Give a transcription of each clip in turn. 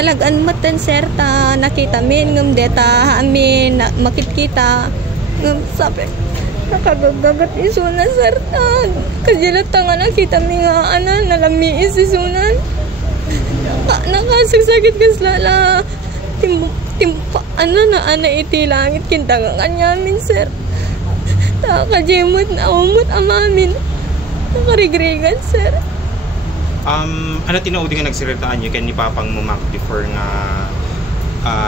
nalagan matan sir ta nakita min ngam deta amin makikita ngam sabi nakagagagat isuna sir ta kajilat nga nakita mi nga nalami isisunan nakasagsakit kaslala timpa na iti langit kintangan kanyamin sir ta kajimot na umot amamin nakarigrigan sir. Ano tinaudi nga nagsiritaan niyo kay ni Papang Mumak before nga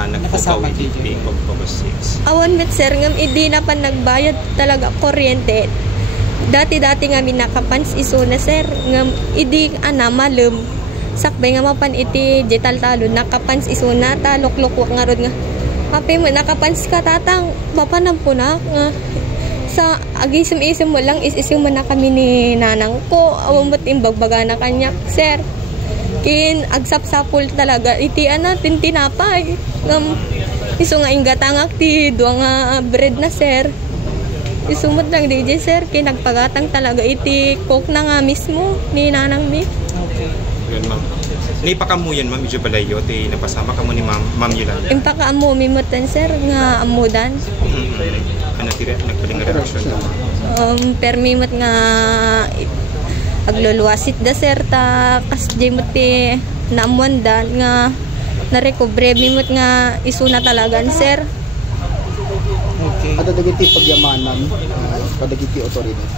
nagpukaw iti August 6? Awan met sir ngam idi na pa nagbayad talaga kuryente. Dati-dati nga minakapans iso na sir ngam idi malum sakbay nga mapan iti jetal talo nakapans iso na talok-lokwak nga rod nga. Ape mo nakapans ka tatang papanam po na nga sa agisim-isim mo lang is-isim mo na kami ni nanang ko awang ba't imbagbaga na kanya sir kin agsap-sapul talaga iti tinapay iso nga ingatangak ti dua nga bread na sir isumot lang DJ sir kin nagpagatang talaga iti coke na nga mismo ni nanang mi. Okay. Yun ma'am. Naipakamu yan ma'am, medyo balayo ti napasama ka mo ni ma'am Yolanda. Impakamu mimutan sir nga amudan. Ano tira nagpaling reaction ka? Permimot nga agluluwasit da sir ta kasjemot ti naamuandan nga narecover mimot nga isuna talagan sir. Okay. Ada dagiti pagyamanan kadagiti otoridad.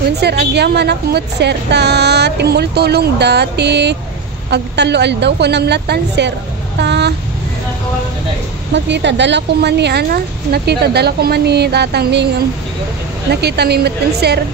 Un sir agyaman akmot sir ta timultulong dati agtalo daw ko namlatan sir ta makita dala ko man ni nakita dala ko man ni tatang ming nakita mi mutin sir